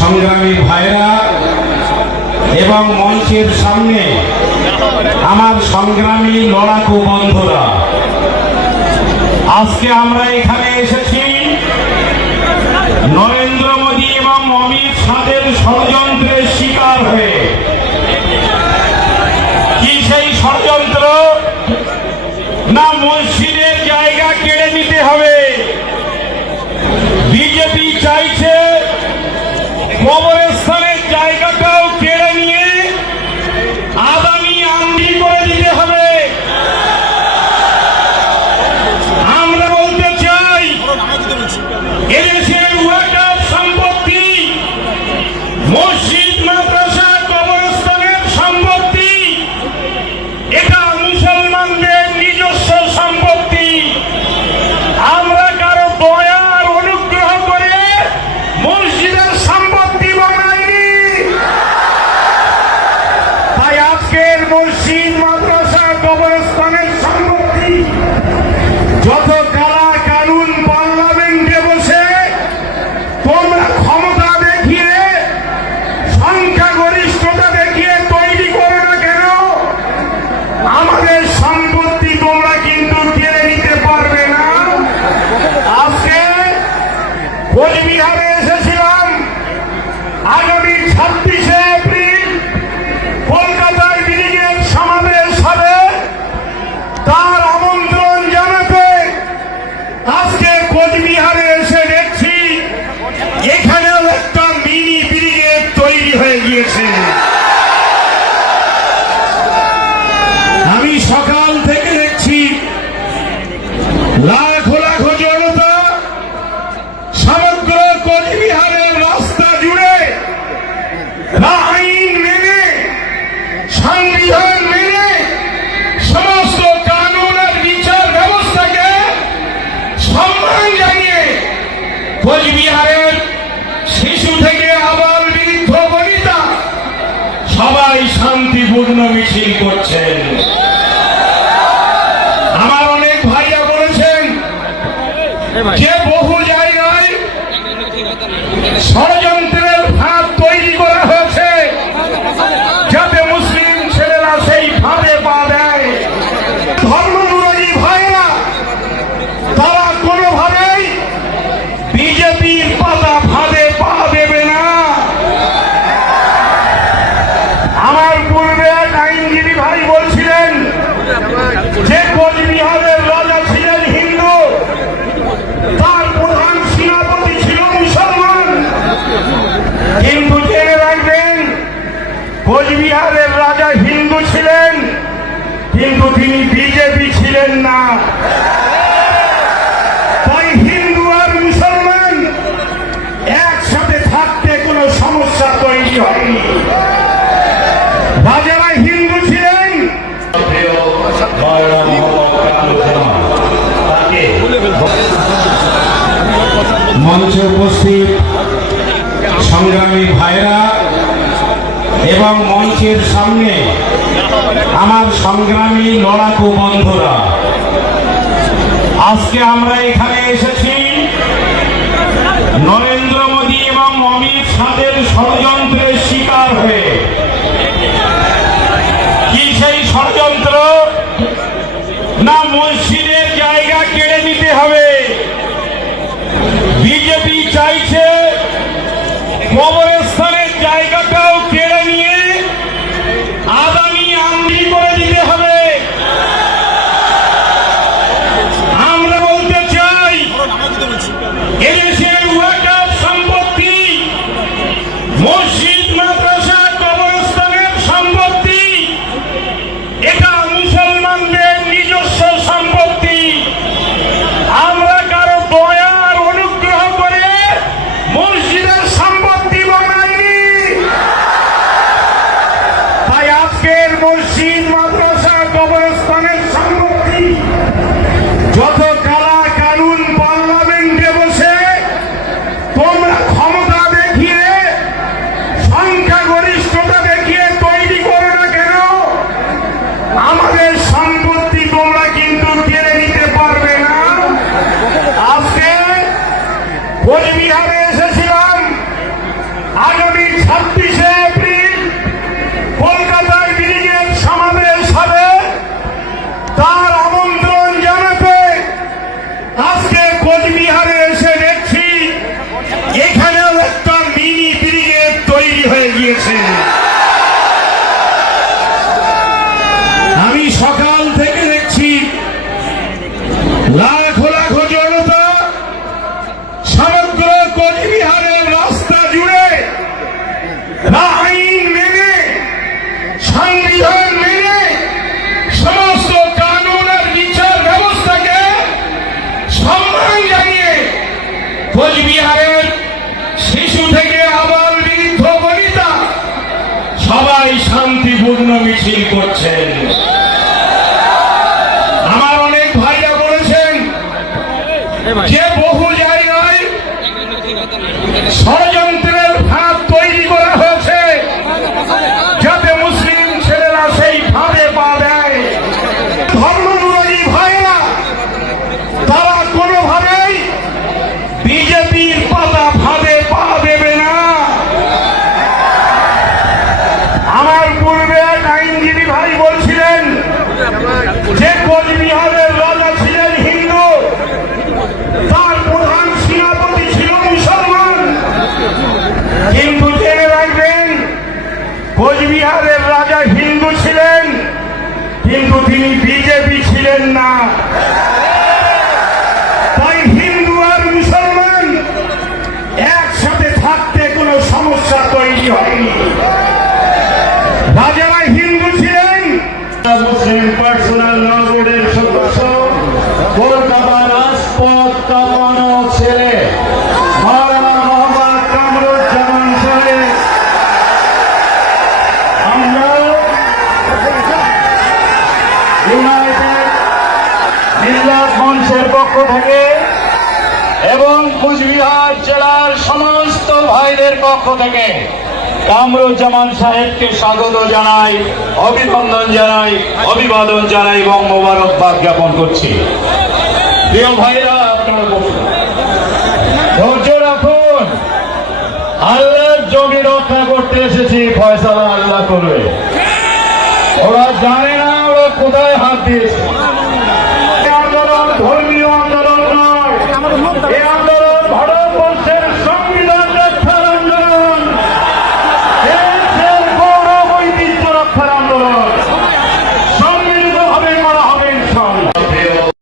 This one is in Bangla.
সংগ্রামী ভাইরা এবং মঞ্চের সামনে আমার সংগ্রামী লড়াকু বন্ধুরা, আজকে আমরা এখানে এসেছি নরেন্দ্র মোদী এবং অমিত শাহের ষড়যন্ত্রের শিকার হয়ে। ওই বিহারে এসেছিলাম আগামী ছাব্বিশ কোচবিহারের শিশু থেকে আবার বৃদ্ধ বনিতা, সবাই শান্তিপূর্ণ মিছিল করছেন। আমার অনেক ভাইয়া বলেছেন, যে বহু জায়গায় ষড়যন্ত্র ছিলেন না। তাই হিন্দু আর মুসলমান একসাথে থাকতে কোনো সমস্যা তৈরি হয়নি। মঞ্চে উপস্থিত সংগ্রামী ভাইরা এবং মঞ্চের সামনে আমার সংগ্রামী লড়াকু বন্ধুরা, আজকে আমরা এখানে এসেছি নরেন্দ্র মোদী এবং অমিত শাহের ষড়যন্ত্রের শিকার হয়ে। What do we have? কোচবিহারের শিশু থেকে আবার বৃদ্ধ বনিতা সবাই শান্তিপূর্ণ মিছিল করছেন। আমার অনেক ভাইরা বলেছেন, যে বহু জায়গায় ষড়যন্ত্রের ভাব তৈরি করা হয়েছে যাতে মুসলিম ছেলেরা সেই ভাবে পা দেয় ধর্মানুরাগী ভাইরা তারা কোনোভাবেই বিজেপির পাতা ভাবে পা দেবে না আমার পূর্বে এক আইনজীবী ভাই বলছিলেন যে কোচবিহারের রাজা ছিলেন হিন্দু তার প্রধান সেনাপতি ছিল মুসলমান কিন্তু জেনে রাখবেন কোচবিহারের রাজা হিন্দু ছিলেন কিন্তু তিনি বিজেপি ছিলেন না তাই হিন্দু আর মুসলমান একসাথে থাকতে কোনো সমস্যা তৈরি হয়নি রাজারা হিন্দু ছিলেন মুসলিম পার্সোনাল ল বোর্ডের সদস্য কলকাতা রাজপথ কামানো ছেলে মাওলানা মোহাম্মদ কামরুজ্জামান সাহেব আমরা ইউনাইটেড মিল্লাত মঞ্চের পক্ষ থেকে এবং কুচবিহার জেলার সমস্ত ভাইদের পক্ষ থেকে কামরুজ্জামান সাহেবকে স্বাগত জানাই, অভিনন্দন জানাই, অভিবাদন জানাই এবং মোবারকবাদ জ্ঞাপন করছি। প্রিয় ভাইরা ধৈর্য রাখুন। আল্লাহর জমি রক্ষা করতে এসেছি, ফয়সালা আল্লাহ করবে। ওরা জানে না ওরা কোথায় হাত দিয়েছে।